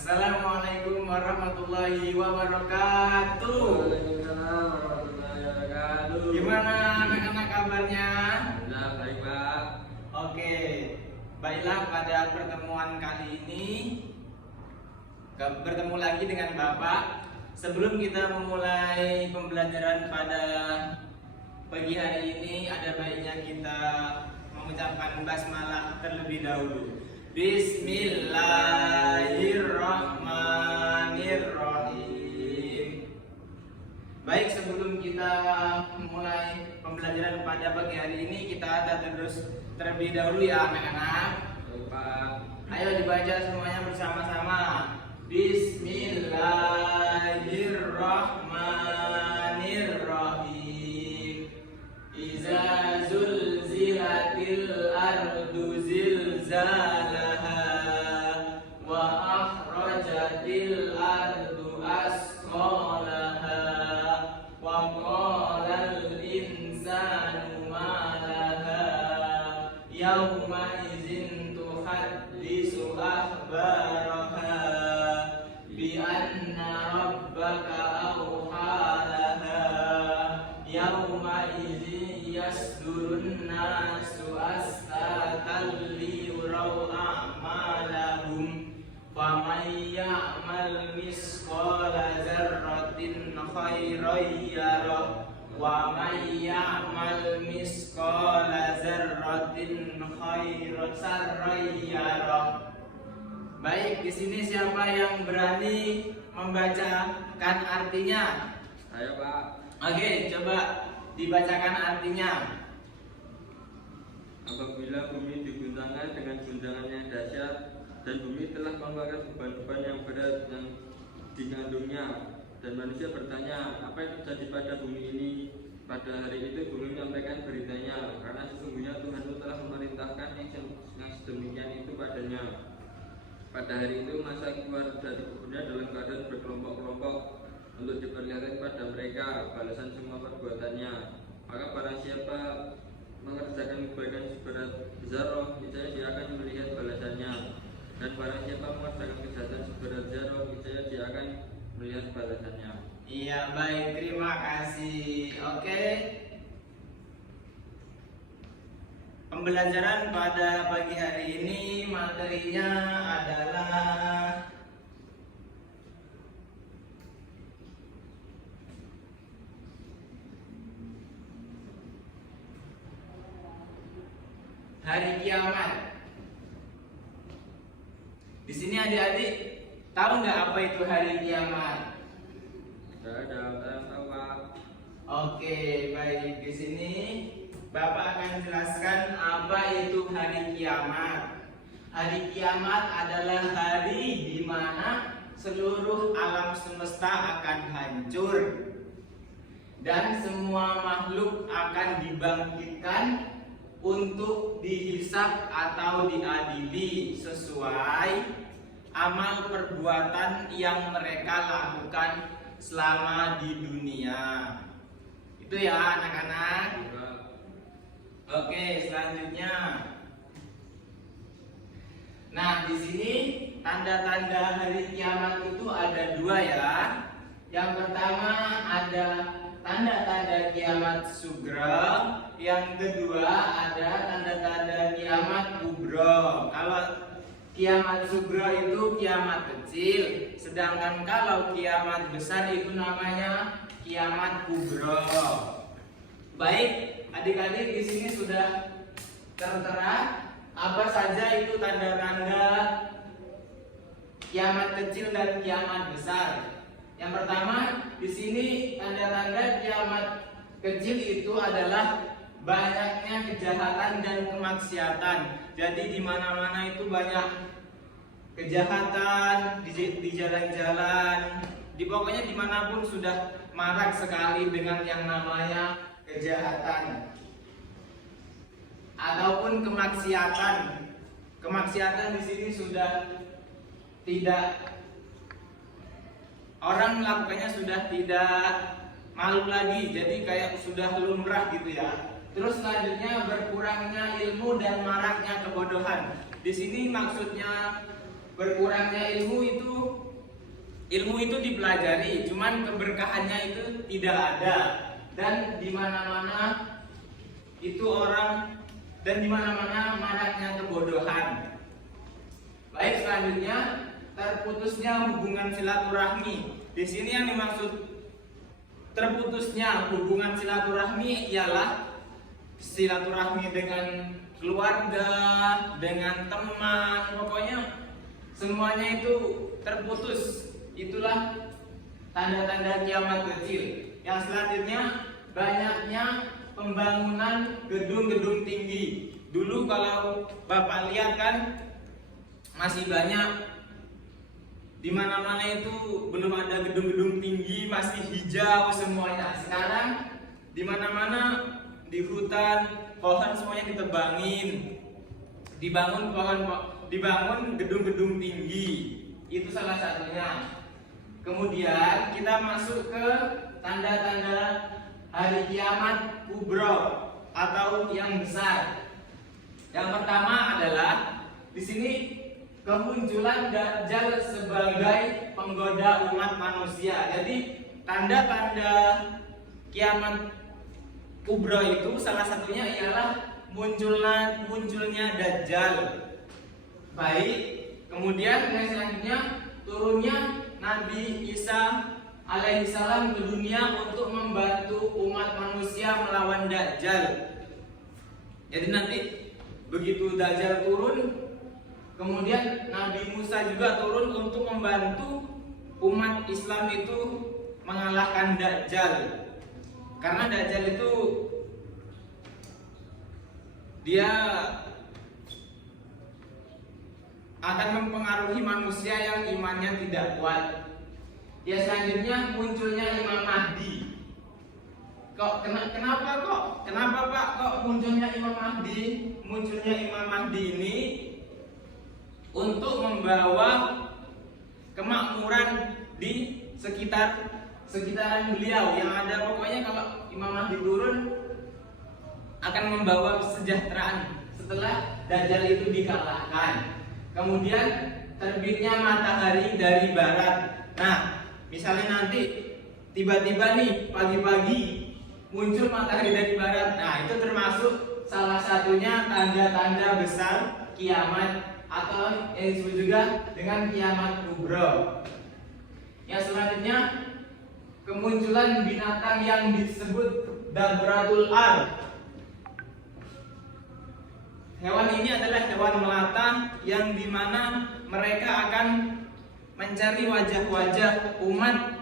Assalamualaikum warahmatullahi wabarakatuh. Waalaikumsalam warahmatullahi wabarakatuh. Gimana anak-anak kabarnya? Alhamdulillah baik Pak. Oke, baiklah pada pertemuan kali ini bertemu lagi dengan Bapak. Sebelum kita memulai pembelajaran pada pagi hari ini, ada baiknya kita mengucapkan basmalah terlebih dahulu. Bismillahirrahmanirrahim. Baik, sebelum kita memulai pembelajaran pada pagi hari ini, kita terus terlebih dahulu ya anak-anak. Baik Pak. Ayo dibaca semuanya bersama-sama. Bismillahirrahmanirrahim. Iza zulzilatil ardu zilzalaha wa akhrajatil ardu asqalaha wa qalal insanu ma laha yawma idzin tuhaddisu akhbaraha bi anna rabbaka awhalaha yawma idzin yasdurun nasu astatan liyuraw a'malahum faman ya'mal misqala dzarratin khairan yarah wa man ya'mal misqala dzarratin sarran yarah. Baik, di sini siapa yang berani membacakan artinya? Ayo Pak. Oke, coba dibacakan artinya. Apabila bumi diguncangkan dengan guncangan yang dahsyat dan bumi telah mengeluarkan beban-beban yang berat yang dikandungnya, dan manusia bertanya, apa yang terjadi pada bumi ini? Pada hari itu bumi menyampaikan beritanya, karena sesungguhnya Tuhan itu telah memerintahkan yang sedemikian itu padanya. Pada hari itu masa keluar dari kebunnya dalam keadaan berkelompok-kelompok untuk diperlihatkan pada mereka balasan semua perbuatannya. Maka barang siapa mengerjakan kebaikan seberat zarah, niscaya dia akan melihat balasannya. Dan barang siapa mengerjakan kejahatan seberat zarah, niscaya dia akan melihat balasannya. Iya, baik, terima kasih. Oke. Pembelajaran pada pagi hari ini materinya adalah hari kiamat. Di sini adik-adik tahu nggak apa itu hari kiamat? Tidak ada yang tahu Pak. Oke, baik. Di sini Bapak akan jelaskan apa itu hari kiamat. Hari kiamat adalah hari di mana seluruh alam semesta akan hancur dan semua makhluk akan dibangkitkan untuk dihisab atau diadili sesuai amal perbuatan yang mereka lakukan selama di dunia. Itu ya anak-anak. Oke, selanjutnya. Nah, di sini tanda-tanda hari kiamat itu ada dua ya. Yang pertama ada tanda-tanda kiamat sugra, yang kedua ada tanda-tanda kiamat kubro. Kalau kiamat sugra itu kiamat kecil, sedangkan kalau kiamat besar itu namanya kiamat kubro. Baik, adik-adik di sini sudah tertera apa saja itu tanda-tanda kiamat kecil dan kiamat besar. Yang pertama, di sini tanda-tanda kiamat kecil itu adalah banyaknya kejahatan dan kemaksiatan. Jadi di mana-mana itu banyak kejahatan di jalan-jalan. Pokoknya dimanapun sudah marak sekali dengan yang namanya kejahatan ataupun kemaksiatan. Kemaksiatan di sini sudah tidak, orang melakukannya sudah tidak malu lagi, jadi kayak sudah lumrah gitu ya. Terus selanjutnya berkurangnya ilmu dan maraknya kebodohan. Di sini maksudnya berkurangnya ilmu itu dipelajari, cuman keberkahannya itu tidak ada, dan di mana-mana itu orang, dan di mana-mana maraknya kebodohan. Baik, selanjutnya terputusnya hubungan silaturahmi. Di sini yang dimaksud terputusnya hubungan silaturahmi ialah silaturahmi dengan keluarga, dengan teman, pokoknya semuanya itu terputus. Itulah tanda-tanda kiamat kecil. Yang selanjutnya banyaknya pembangunan gedung-gedung tinggi. Dulu kalau Bapak lihat kan masih banyak, di mana-mana itu belum ada gedung-gedung tinggi, masih hijau semuanya. Sekarang di mana-mana di hutan pohon semuanya ditebangin, dibangun gedung-gedung tinggi. Itu salah satunya. Kemudian kita masuk ke tanda-tanda hari kiamat kubro atau yang besar. Yang pertama adalah di sini kemunculan Dajjal sebagai penggoda umat manusia. Jadi tanda-tanda kiamat kubro itu salah satunya ialah munculnya Dajjal. Baik, kemudian yang selanjutnya turunnya Nabi Isa alaihissalam ke dunia untuk membantu umat manusia melawan Dajjal. Jadi nanti begitu Dajjal turun, kemudian Nabi Musa juga turun untuk membantu umat Islam itu mengalahkan Dajjal. Karena Dajjal itu dia akan mempengaruhi manusia yang imannya tidak kuat. Ya, selanjutnya munculnya Imam Mahdi. Kenapa Pak kok munculnya Imam Mahdi? Munculnya Imam Mahdi ini untuk membawa kemakmuran di sekitaran beliau. Yang ada pokoknya kalau Imam Mahdi turun akan membawa kesejahteraan setelah Dajjal itu dikalahkan. Kemudian terbitnya matahari dari barat. Nah, misalnya nanti tiba-tiba nih pagi-pagi muncul matahari dari barat. Nah, itu termasuk salah satunya tanda-tanda besar kiamat atau yang disebut juga dengan kiamat kubro. Yang selanjutnya kemunculan binatang yang disebut Dabratul Ard. Hewan ini adalah hewan melata yang dimana mereka akan mencari wajah-wajah umat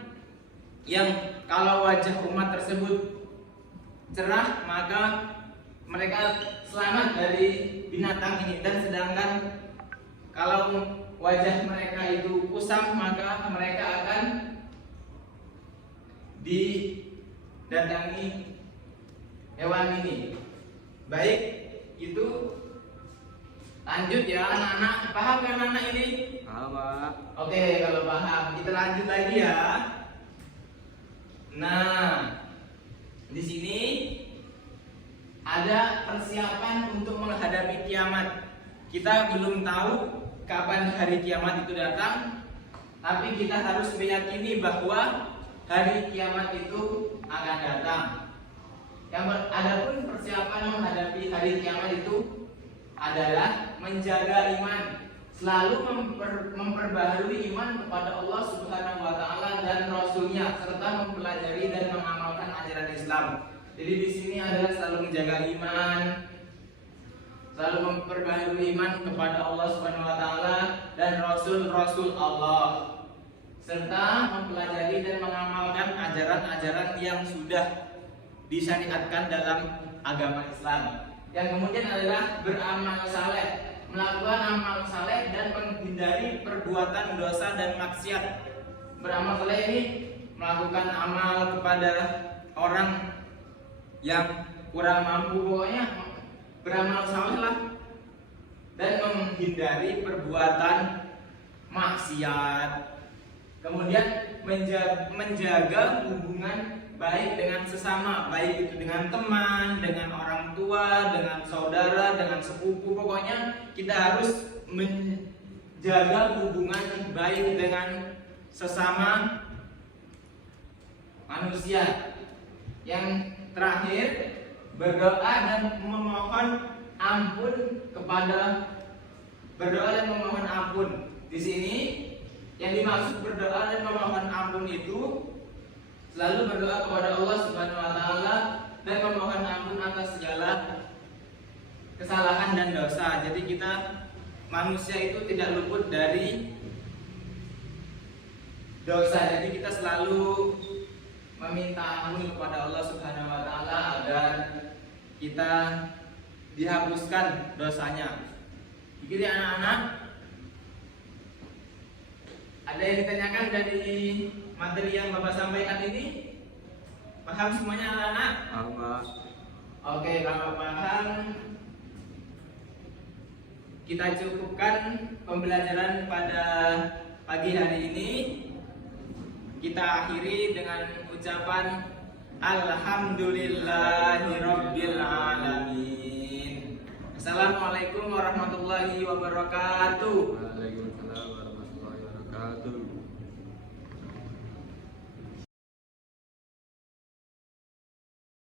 yang kalau wajah umat tersebut cerah maka mereka selamat dari binatang ini, dan sedangkan kalau wajah mereka itu kusam maka mereka akan didatangi hewan ini. Baik, itu lanjut ya anak-anak. Paham kan anak ini? Paham, Pak. Oke, kalau paham kita lanjut lagi ya. Nah, di sini ada persiapan untuk menghadapi kiamat. Kita belum tahu kapan hari kiamat itu datang, tapi kita harus meyakini bahwa hari kiamat itu akan datang. Adapun persiapan menghadapi hari kiamat itu adalah menjaga iman, selalu memperbaharui iman kepada Allah Subhanahu wa taala dan Rasul-Nya, serta mempelajari dan mengamalkan ajaran Islam. Jadi di sini adalah selalu menjaga iman, selalu memperbaharui iman kepada Allah Subhanahu wa taala dan Rasul-Rasul Allah, serta mempelajari dan mengamalkan ajaran-ajaran yang sudah disyariatkan dalam agama Islam. Yang kemudian adalah beramal saleh, melakukan amal saleh dan menghindari perbuatan dosa dan maksiat. Beramal saleh ini melakukan amal kepada orang yang kurang mampu, pokoknya beramal saleh lah, dan menghindari perbuatan maksiat. Kemudian menjaga hubungan baik dengan sesama, baik itu dengan teman, dengan orang tua, dengan saudara, dengan sepupu. Pokoknya kita harus jaga hubungan baik dengan sesama manusia. Yang terakhir, berdoa dan memohon ampun berdoa dan memohon ampun. Di sini yang dimaksud berdoa dan memohon ampun itu selalu berdoa kepada Allah Subhanahu wa taala dan memohon ampun atas segala kesalahan dan dosa. Jadi kita manusia itu tidak luput dari dosa. Jadi kita selalu meminta ampun kepada Allah Subhanahu wa taala agar kita dihapuskan dosanya. Begitu ya anak-anak? Ada yang ditanyakan dari materi yang Bapak sampaikan ini? Paham semuanya anak-anak? Pak. Oke, kalau paham, kita cukupkan pembelajaran pada pagi hari ini. Kita akhiri dengan ucapan Alhamdulillahirabbil alamin. Assalamualaikum warahmatullahi wabarakatuh. Waalaikumsalam warahmatullahi wabarakatuh.